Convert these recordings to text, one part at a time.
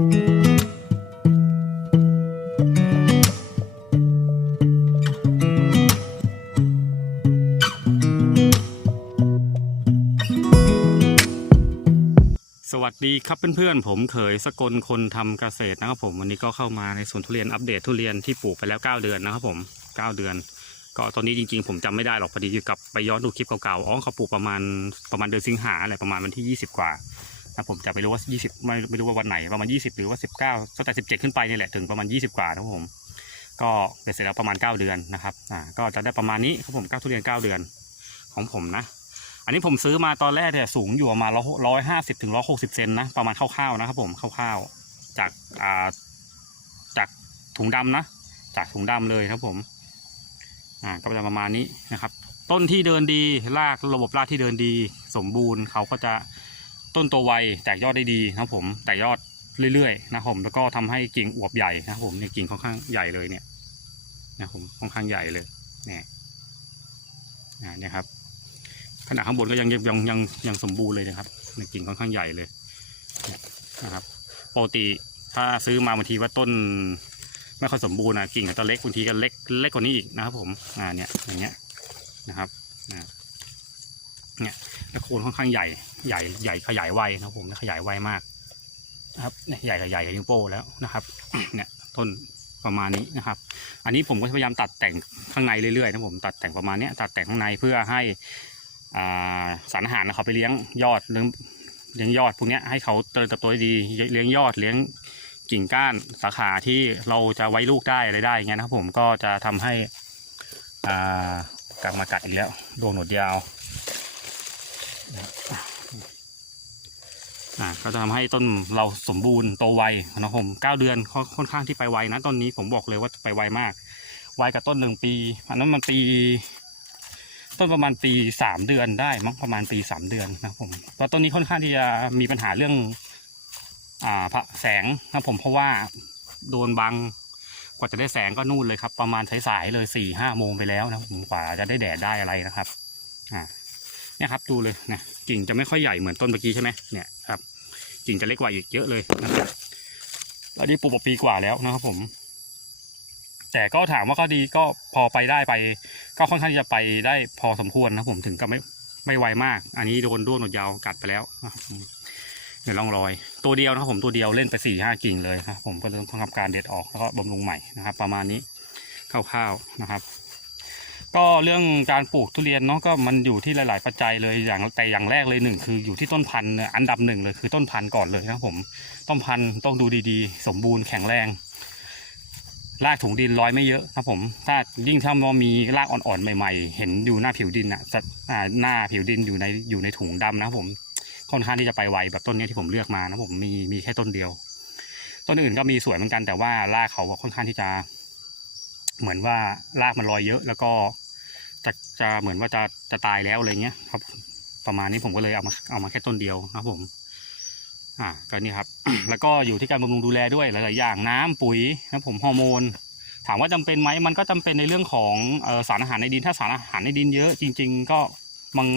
สวัสดีครับเพื่อนๆผมเขยสกลคนทำเกษตรนะครับผมวันนี้ก็เข้ามาในสวนทุเรียนอัปเดตทุเรียนที่ปลูกไปแล้ว 9 เดือนนะครับผม 9 เดือน ก็ตอนนี้จริงๆ ผมจำไม่ได้หรอกพอดีกลับไปย้อนดูคลิปเก่าๆอ๋อเขาปลูกประมาณประมาณเดือนสิงหาอะไรประมาณวันที่ 20 กว่า นะผมจะไม่รู้ว่า 20 ไม่ไม่รู้ว่าวันไหนประมาณ 20 หรือว่า 19ตั้งแต่ 17 ขึ้นไปนี่แหละถึงประมาณ 20 กว่านะครับผมก็เสร็จแล้วประมาณ 9 เดือนนะครับอ่าก็จะได้ประมาณนี้ครับผม9ทุเรียน 9 เดือนของผมนะ อันนี้ผมซื้อมาตอนแรกเนี่ยสูงอยู่ประมาณร้อยห้าสิบถึงร้อยหกสิบเซนนะประมาณคร่าวๆนะครับผมคร่าวๆจากอ่าจากถุงดำนะ จากถุงดำเลยครับผมอ่าก็จะประมาณนี้นะครับ ต้นที่เดินดีรากระบบรากที่เดินดี สมบูรณ์เขาก็จะ ต้นโตไวแตกยอดได้ดีนะครับผมแตกยอดเรื่อยๆนะครับผมแล้วก็ทำให้กิ่งอวบใหญ่นะครับผมเนี่ยกิ่งค่อนข้างใหญ่เลยเนี่ยนะครับผมค่อนข้างใหญ่เลยเนี่ยเนี่ยครับขนาดข้างบนก็ยังยังยังยังยังสมบูรณ์เลยนะครับในกิ่งค่อนข้างใหญ่เลยนะครับปกติถ้าซื้อมาบางทีว่าต้นไม่ค่อยสมบูรณ์นะกิ่งก็จะเล็กบางทีก็เล็กเล็กกว่านี้อีกนะครับผมอ่าเนี่ยอย่างเงี้ยนะครับเนี่ย แล้วโคนค่อนข้างใหญ่ใหญ่ใหญ่ขยายไวนะผมขยายไวมากนะครับใหญ่กับใหญ่กับนิ้วโป้แล้วนะครับ เนี่ยต้นประมาณนี้นะครับ อันนี้ผมก็พยายามตัดแต่งข้างในเรื่อยๆนะผมตัดแต่งประมาณเนี้ยตัดแต่งข้างในเพื่อให้สารอาหารเขาไปเลี้ยงยอดเลี้ยงเลี้ยงยอดพวกเนี้ยให้เขาเติบโตดีเลี้ยงยอดเลี้ยงกิ่งก้านสาขาที่เราจะไว้ลูกได้อะไรได้อย่างเงี้ยนะครับผมก็จะทำให้อ่ากลับมากัดอีกแล้วดวงหนวดยาว อ่าก็จะทำให้ต้นเราสมบูรณ์โตไวนะครับผมเก้าเดือนค่อนค่อนข้างที่ไปไวนะต้นนี้ผมบอกเลยว่าไปไวมาก ไวกับต้นหนึ่งปีอันนั้นมันปี ต้นประมาณปีสามเดือนได้มั้งประมาณปีสามเดือนนะครับผมแล้วต้นนี้ค่อนข้างที่จะมีปัญหาเรื่อง อ่าพระแสงนะครับผมเพราะว่าโดนบังกว่าจะได้แสงก็นู่นเลยครับ ประมาณสายๆเลยสี่ห้าโมงไปแล้วนะผมกว่าจะได้แดดได้อะไรนะครับ อ่า เนี่ยครับดูเลยนะกิ่งจะไม่ค่อยใหญ่เหมือนต้นเมื่อกี้ใช่ไหมเนี่ยครับกิ่งจะเล็กกว่าอีกเยอะเลยนะครับแล้วนี่ปลูกปีกว่าแล้วนะครับผม แต่ก็ถามว่าก็ดีก็พอไปได้ไป ก็ค่อนข้างที่จะไปได้พอสมควรนะผมถึงกับไม่ไม่ไวมาก อันนี้โดนด้วงหนวดยาวกัดไปแล้วนะครับเดี๋ยวลองรอย ตัวเดียวนะครับผมตัวเดียวเล่นไปสี่ห้ากิ่งเลยครับผมก็ต้องทำการเด็ดออกแล้วก็บำรุงใหม่นะครับ ประมาณนี้คร่าวๆนะครับ ก็เรื่องการปลูกทุเรียนเนาะก็มันอยู่ที่หลาย ๆ ปัจจัยเลยอย่างแต่อย่างแรกเลยหนึ่งคืออยู่ที่ต้นพันธุ์อันดับหนึ่งเลยคือต้นพันธุ์ก่อนเลยนะครับผมต้นพันธุ์ต้องดูดีๆ สมบูรณ์แข็งแรงรากถุงดินร้อยไม่เยอะครับผม ถ้ายิ่งถ้ามันมีรากอ่อนๆใหม่ ๆ เห็นอยู่หน้าผิวดินอะหน้าผิวดินอยู่ในอยู่ในถุงดำนะครับผมค่อนข้างที่จะไปไวแบบต้นนี้ที่ผมเลือกมานะผมมีมีแค่ต้นเดียว ต้นอื่นก็มีสวยเหมือนกันแต่ว่ารากเขาค่อนข้างที่จะ เหมือนว่ารากมันลอยเยอะ แล้วก็ จะจะเหมือนว่าจะจะตายแล้วอะไรเงี้ยครับ ประมาณนี้ผมก็เลยเอามาเอามาแค่ต้นเดียวนะครับผม อ่าก็นี่ครับ แล้วก็อยู่ที่การบำรุงดูแลด้วยหลาย ๆ อย่างน้ำปุ๋ยนะผมฮอร์โมน ถามว่าจำเป็นไหมมันก็จำเป็นในเรื่องของออสารอาหารในดินถ้าสารอาหารในดินเยอะจริง ๆ ก็บาง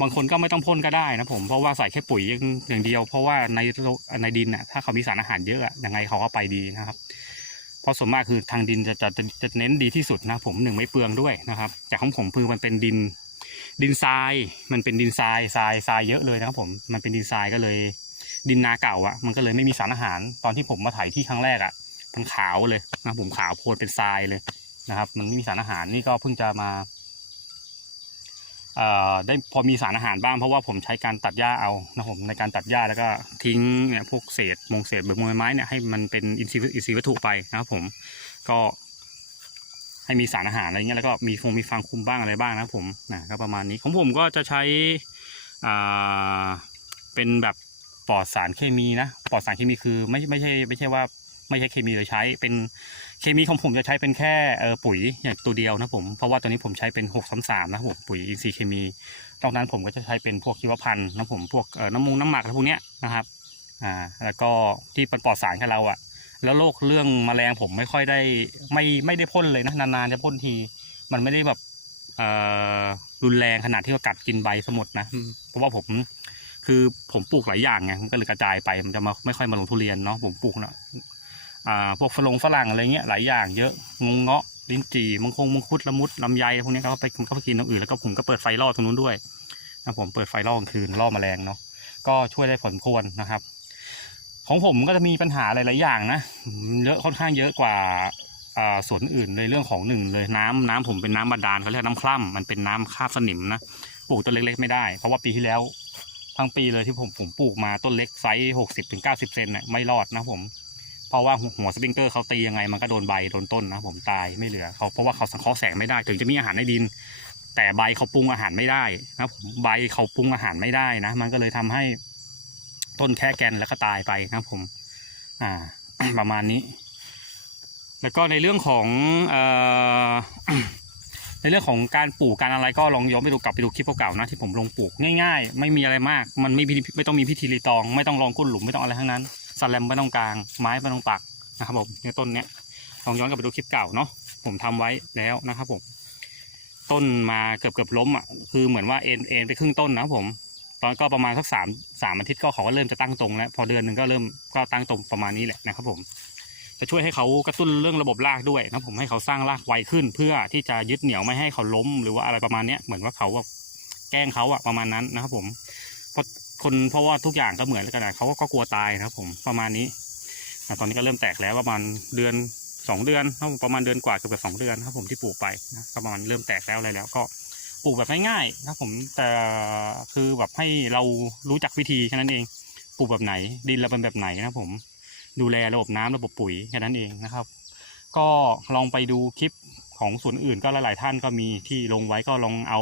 บางคนก็ไม่ต้องพ่นก็ได้นะผมเพราะว่าใส่แค่ปุ๋ยอย่างอย่างเดียว เพราะว่าในในดินน่ะถ้าเขามีสารอาหารเยอะอะยังไงเขาก็ไปดีนะครับ เพราะส่วนมากคือทางดินจะจะจะจะเน้นดีที่สุดนะผมหนึ่งไม่เปลืองด้วยนะครับแต่ของผมคือมันเป็นดินดินทราย มันเป็นดินทรายทรายทรายเยอะเลยนะครับผมมันเป็นดินทรายก็เลย ดินนาเก่าอะมันก็เลยไม่มีสารอาหาร ตอนที่ผมมาถ่ายที่ครั้งแรกอะมันขาวเลยนะผมขาวโพลนเป็นทรายเลยนะครับ มันไม่มีสารอาหารนี่ก็เพิ่งจะมา ได้พอมีสารอาหารบ้างเพราะว่าผมใช้การตัดหญ้าเอานะผมในการตัดหญ้าแล้วก็ทิ้งเนี่ยพวกเศษมงเศษใบไม้ไม้เนี่ยให้มันเป็นอินทรีย์อินทรีย์วัตถุไปนะครับผมก็ให้มีสารอาหารอะไรเงี้ยแล้วก็มีฟงมีฟางคุมบ้างอะไรบ้างนะครับผมนะก็ประมาณนี้ของผมก็จะใช้อ่าเป็นแบบปลอดสารเคมีนะปลอดสารเคมีคือไม่ไม่ใช่ไม่ใช่ว่าไม่ใช่เคมีเลยใช้เป็น เคมีของผมจะใช้เป็นแค่เออปุ๋ยอย่างตัวเดียวนะผมเพราะว่าตัวนี้ผมใช้เป็นหกสามสามนะผมปุ๋ยอินทรีย์เคมีนอกนั้นผมก็จะใช้เป็นพวกชีวพันธุ์นะผมพวกเออน้ำมูกน้ำหมักอะไรพวกเนี้ยนะครับอ่าแล้วก็ที่ป็นปลอดสารแค่เราอะแล้วโรคเรื่องแมลงผมไม่ค่อยได้ไม่ไม่ได้พ่นเลยนะนานๆจะพ่นที มันไม่ได้แบบเอ่อรุนแรงขนาดที่ว่ากัดกินใบสมุดนะเพราะว่าผมคือผมปลูกหลายอย่างไงมันก็เลยกระจายไปมันจะมาไม่ค่อยมาลงทุเรียนเนาะผมปลูกนะ พวกฝรั่งฝรั่งอะไรเงี้ยหลายอย่างเยอะงงเงาะลิ้นจี่มังคงมังคุดละมุดลำไยพวกนี้ก็ไปก็ไปกินตรงอื่นแล้วก็ผมก็เปิดไฟล่อตรงนู้นด้วยนะผมเปิดไฟล่อกลางคืนล่อแมลงเนาะก็ช่วยได้ผลควรนะครับ ของผมก็จะมีปัญหาหลายๆอย่างนะเยอะค่อนข้างเยอะกว่าสวนอื่นในเรื่องของหนึ่งเลยน้ำน้ำผมเป็นน้ำบาดาลเขาเรียกน้ำคร่ำมันเป็นน้ำคาบสนิมนะปลูกต้นเล็กๆไม่ได้เพราะว่าปีที่แล้ว ทั้งปีเลยที่ผมผมปลูกมาต้นเล็กไซส์หกสิบถึงเก้าสิบเซนเนี่ยไม่รอดนะผม เพราะว่าหัวสปริงเกอร์เขาตียังไงมันก็โดนใบโดนต้นนะผมตายไม่เหลือเขาเพราะว่าเขาสังเคราะห์แสงไม่ได้ ถึงจะมีอาหารในดิน แต่ใบเขาปรุงอาหารไม่ได้นะผมใบเขาปรุงอาหารไม่ได้นะ มันก็เลยทำให้ต้นแค่แกนแล้วก็ตายไปนะผม อ่า ประมาณนี้ แล้วก็ในเรื่องของเอ่อในเรื่องของการปลูกการอะไรก็ลองย้อนไปดูกลับไปดูคลิปเก่าๆนะที่ผมลงปลูกง่าย ๆ ไม่มีอะไรมาก มันไม่ไม่ต้องมีพิธีรีตอง ไม่ต้องลองก้นหลุมไม่ต้องอะไรทั้งนั้น สแลมไม่ต้องกลาง ไม้ไม่ต้องปักนะครับผมในต้นเนี้ยลองย้อนกลับไปดูคลิปเก่าเนาะผมทำไว้แล้วนะครับผม ต้นมาเกือบเกือบล้มอะคือเหมือนว่าเอ็นเอ็นไปครึ่งต้นนะครับผม ตอนก็ประมาณสักสามสามอาทิตย์ก็เขาก็เริ่มจะตั้งตรงแล้ว พอเดือนหนึ่งก็เริ่มก็ตั้งตรงประมาณนี้แหละนะครับผมจะช่วยให้เขากระตุ้นเรื่องระบบรากด้วยนะผมให้เขาสร้างรากไวขึ้น เพื่อที่จะยึดเหนี่ยวไม่ให้เขาล้ม หรือว่าอะไรประมาณเนี้ยเหมือนว่าเขาแบบแกล้งเขาอะประมาณนั้นนะครับผม คนเพราะว่าทุกอย่างก็เหมือนกันนะเขาก็กลัวตายนะครับ ผมประมาณนี้ตอนนี้ก็เริ่มแตกแล้วประมาณเดือนสองเดือนประมาณเดือนกว่าเกือบสองเดือนครับผมที่ปลูกไปนะก็ประมาณเริ่มแตกแล้วอะไรแล้ว ก็ปลูกแบบง่ายๆนะผมแต่คือแบบให้เรารู้จักวิธีแค่นั้นเองปลูกแบบไหน ดินเราเป็นแบบไหนนะผมดูแลระบบน้ำระบบปุ๋ยแค่นั้นเองนะครับ ก็ลองไปดูคลิปของส่วนอื่นก็หลายๆท่านก็มีที่ลงไว้ก็ลองเอา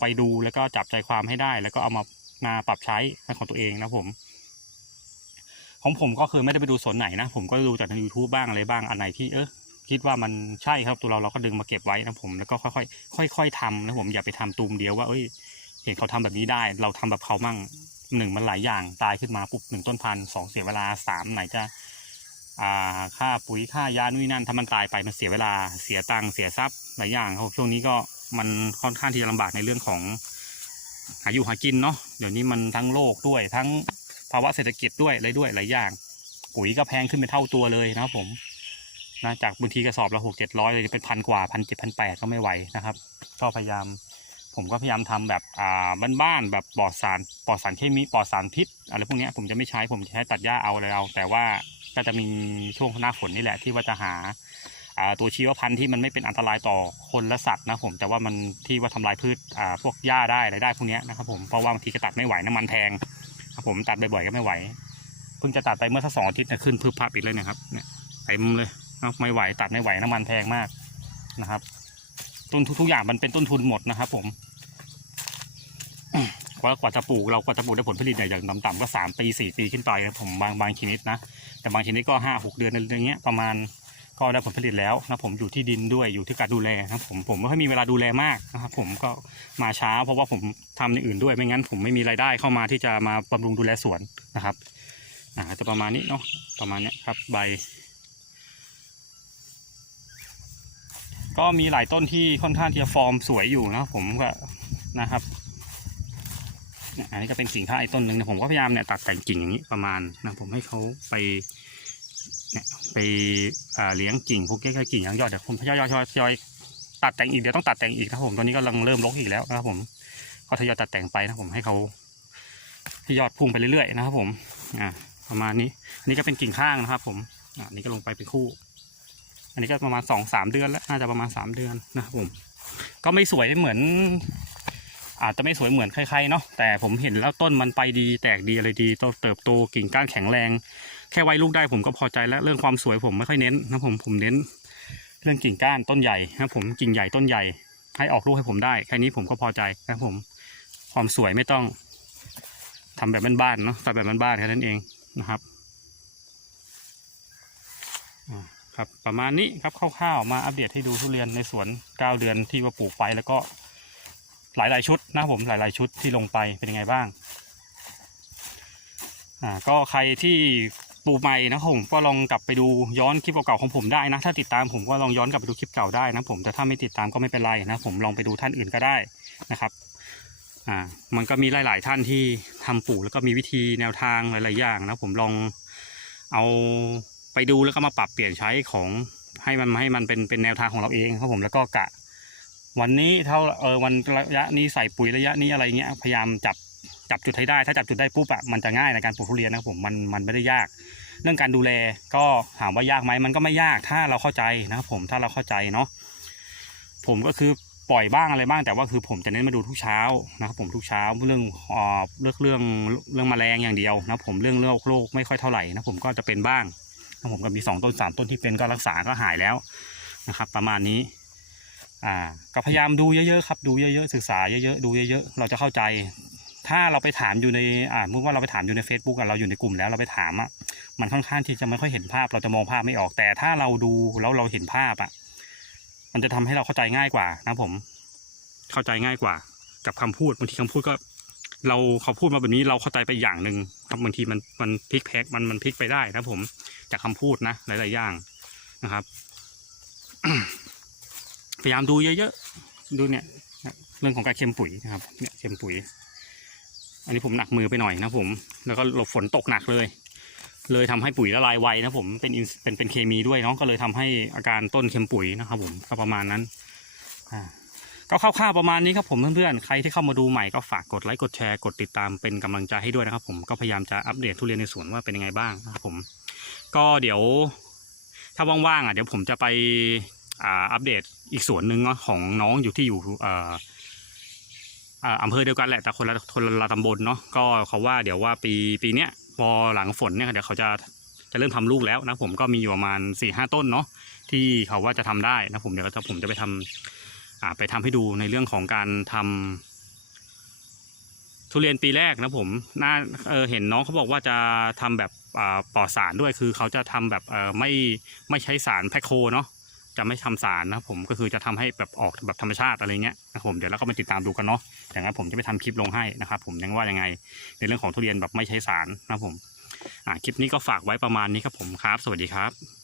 ไปดูแล้วก็จับใจความให้ได้ แล้วก็เอามา มาปรับใช้ให้ของตัวเองนะผม ของผมก็คือไม่ได้ไปดูสวนไหนนะ ผมก็ดูจากใน YouTube บ้างอะไรบ้างอันไหนที่เออคิดว่ามันใช่ครับตัวเราเราก็ดึงมาเก็บไว้นะผมแล้วก็ค่อยๆค่อยๆทำนะผมอย่าไปทำตูมเดียวว่า เอ้ย เห็นเขาทำแบบนี้ได้ เราทำแบบเขามั่งหนึ่งมันหลายอย่างตายขึ้นมาปุ๊บหนึ่งต้นพันธุ์สองเสียเวลาสามไหนจะอ่าค่าปุ๋ยค่ายานู่นนนั่นถ้ามันตายไปมันเสียเวลาเสียตังค์เสียทรัพย์หลายอย่างครับช่วงนี้ก็มันค่อนข้างที่จะลำบากในเรื่องของ หาอยู่หากินเนาะเดี๋ยวนี้มันทั้งโลกด้วยทั้งภาวะเศรษฐกิจด้วยอะไรด้วยหลายอย่าง ปุ๋ยก็แพงขึ้นเป็นเท่าตัวเลยนะครับผมนะจากบางทีกระสอบละหกเจ็ดร้อยเลยเป็นพันกว่าพันเจ็ดพันแปดก็ไม่ไหวนะครับ ก็พยายาม ผมก็พยายามทำแบบอ่าบ้านๆแบบปลอดสารปลอดสารเคมีปลอดสารพิษอะไรพวกนี้ผมจะไม่ใช้ผมจะใช้ตัดหญ้าเอาอะไรเอา แต่ว่าก็จะมีช่วงหน้าฝนนี่แหละที่ว่าจะหา ตัวชีวพันธุ์ที่มันไม่เป็นอันตรายต่อคนและสัตว์นะผมแต่ว่ามันที่ว่าทำลายพืชพวกหญ้าได้อะไรได้พวกนี้นะครับผมเพราะว่าบางทีก็ตัดไม่ไหวน้ำมันแพงครับผมตัดบ่อยๆก็ไม่ไหวเพิ่งจะตัดไปเมื่อสักสองอาทิตย์ขึ้นพืบพับอีกเลยนะครับเนี่ยเต็มเลยไม่ไหวตัดไม่ไหวน้ำมันแพงมากนะครับ ต้นทุกอย่างมันเป็นต้นทุนหมดนะครับ ผมว่ากว่าจะปลูกเรากว่าจะปลูกได้ผลผลิตเนี่ยอย่างต่ำๆก็สามปีสี่ปีขึ้นไปครับผมบางบางชนิดนะแต่บางชนิดก็ห้าหกเดือนอะไรเงี้ยประมาณ ก็ได้ผลผลิตแล้วนะผมอยู่ที่ดินด้วยอยู่ที่การดูแลนะผมผมไม่ค่อยมีเวลาดูแลมากนะครับผมก็มาช้า เพราะว่าผมทำในอื่นด้วยไม่งั้นผมไม่มีรายได้เข้ามาที่จะมาบำรุงดูแลสวนนะครับอ่าจะประมาณนี้เนาะประมาณนี้ครับใบ ก็มีหลายต้นที่ค่อนข้างที่จะฟอร์มสวยอยู่นะผมก็นะครับอันนี้ก็เป็นกิ่งข้าไอ้ต้นหนึ่งนะผมก็พยายามเนี่ยตัดแต่งกิ่งอย่างนี้ประมาณนะผมให้เขาไป เนี่ยไปเลี้ยงกิ่งพวกแค่กิ่งยังยอดเดี๋ยวผมทยอยทยอยทยอยตัดแต่งอีกเดี๋ยวต้องตัดแต่งอีกนะครับผมตอนนี้ก็กำลังเริ่มรกอีกแล้วนะครับผมก็ทยอยตัดแต่งไปนะผมให้เขาทยอดพุ่งไปเรื่อยๆนะครับผมอ่าประมาณนี้อันนี้ก็เป็นกิ่งข้างนะครับ ผมอ่านนี้ก็ลงไปเป็นคู่ อันนี้ก็ประมาณสองสามเดือนแล้วน่าจะประมาณสามเดือนนะครับผม ก็ไม่สวยเหมือน อาจจะไม่สวยเหมือนใครๆเนาะแต่ผมเห็นแล้วต้นมันไปดีแตกดีอะไรดีโตเติบโตกิ่งก้านแข็งแรง แค่ไว้ลูกได้ผมก็พอใจแล้วเรื่องความสวยผมไม่ค่อยเน้นนะผมผมเน้น เรื่องกิ่งก้านต้นใหญ่นะผมกิ่งใหญ่ต้นใหญ่ ให้ออกลูกให้ผมได้แค่นี้ผมก็พอใจนะผมความสวยไม่ต้องทำแบบบ้านๆเนาะตัดแบบบ้านๆแค่นั้นเองนะครับครับประมาณนี้ครับคร่าวๆมาอัปเดตให้ดูทุเรียนในสวน 9 เดือนที่ว่าปลูกไปแล้วก็ หลายๆชุดนะผมหลาย ๆ ชุดที่ลงไปเป็นยังไงบ้างอ่าก็ใครที่ปลูกใหม่นะผมก็ลองกลับไปดูย้อนคลิปเก่าๆของผมได้นะ ถ้าติดตามผมก็ลองย้อนกลับไปดูคลิปเก่าได้นะผมแต่ถ้าไม่ติดตามก็ไม่เป็นไรนะผมลองไปดูท่านอื่นก็ได้นะครับอ่ามันก็มีหลาย ๆ ท่านที่ทำปลูกแล้วก็มีวิธีแนวทางหลายๆอย่างนะผมลองเอาไปดูแล้วก็มาปรับเปลี่ยนใช้ของให้มันให้มันเป็นเป็นแนวทางของเราเองครับผมแล้วก็กะ วันนี้เท่าเออวันระยะนี้ใส่ปุ๋ยระยะนี้อะไรเงี้ยพยายามจับจับจุดให้ได้ ถ้าจับจุดได้ปุ๊บอะมันจะง่ายในการปลูกทุเรียนนะครับผมมันมันไม่ได้ยาก เรื่องการดูแลก็ถามว่ายากไหมมันก็ไม่ยากถ้าเราเข้าใจนะครับผมถ้าเราเข้าใจเนาะผมก็คือปล่อยบ้างอะไรบ้างแต่ว่าคือผมจะเน้นมาดูทุกเช้านะครับผมทุกเช้าเรื่องเอ่อเรื่องเรื่องเรื่องแมลงอย่างเดียวนะผมเรื่องโรคโรคไม่ค่อยเท่าไหร่นะผมก็จะเป็นบ้างนะผมก็มีสองต้นสามต้นที่เป็นก็รักษาก็หายแล้วนะครับ ประมาณนี้ อ่าก็พยายามดูเยอะๆครับดูเยอะๆศึกษาเยอะๆดูเยอะๆเราจะเข้าใจ ถ้าเราไปถามอยู่ในอ่าเมื่อว่าเราไปถามอยู่ใน Facebook อะเราอยู่ในกลุ่มแล้วเราไปถามอะมันค่อนข้างที่จะไม่ค่อยเห็นภาพ เราจะมองภาพไม่ออกแต่ถ้าเราดูแล้วเราเห็นภาพอะมันจะทำให้เราเข้าใจง่ายกว่านะผม เข้าใจง่ายกว่า กับคำพูดบางทีคำพูดก็ เราเขาพูดมาแบบนี้เราเข้าใจไปอย่างหนึ่งครับบางทีมันมันพลิกแพกมันมันพลิกไปได้นะผมจากคำพูดนะหลายๆอย่างนะครับ พยายามดูเยอะๆ ดูเนี่ยเรื่องของการเค็มปุ๋ยนะครับเนี่ยเค็มปุ๋ย อันนี้ผมหนักมือไปหน่อยนะผม แล้วก็หลบฝนตกหนักเลย เลยทำให้ปุ๋ยละลายไวนะผมเป็นเป็นเป็นเคมีด้วยเนาะก็เลยทำให้อาการต้นเค็มปุ๋ยนะครับ ผมก็ประมาณนั้นอ่าก็คร่าวๆประมาณนี้ครับผมเพื่อนๆ ใครที่เข้ามาดูใหม่ก็ฝากกดไลค์กดแชร์กดติดตามเป็นกำลังใจให้ด้วยนะครับผมก็พยายามจะอัปเดตทุเรียนในสวนว่าเป็นยังไงบ้างนะครับผม ก็เดี๋ยว ถ้าว่างๆอะเดี๋ยวผมจะไป อัปเดตอีกสวนหนึ่งของน้องอยู่ที่อยู่อ่าอำเภอเดียวกันแหละแต่คนละคนละตำบลเนาะก็เขาว่าเดี๋ยวว่าปีปีเนี้ยพอหลังฝนเนี่ยเดี๋ยวเขาจะจะเริ่มทำลูกแล้วนะผมก็มีอยู่ประมาณสี่ห้าต้นเนาะที่เขาว่าจะทำได้นะผมเดี๋ยวผมจะไปทำอ่าไปทำให้ดูในเรื่องของการทำทุเรียนปีแรกนะผมน่าเออเห็นน้องเขาบอกว่าจะทำแบบอ่าปลอดสารด้วยคือเขาจะทำแบบไม่ไม่ใช้สารแพคโคเนาะ จะไม่ทำสารนะครับผมก็คือจะทำให้แบบออกแบบธรรมชาติอะไรเงี้ยนะครับผมเดี๋ยวเราก็มาติดตามดูกันเนาะอย่างนั้นผมจะไปทำคลิปลงให้นะครับผมยังว่ายังไงในเรื่องของทุเรียนแบบไม่ใช้สารนะครับผมอ่าคลิปนี้ก็ฝากไว้ประมาณนี้ครับผมครับ สวัสดีครับ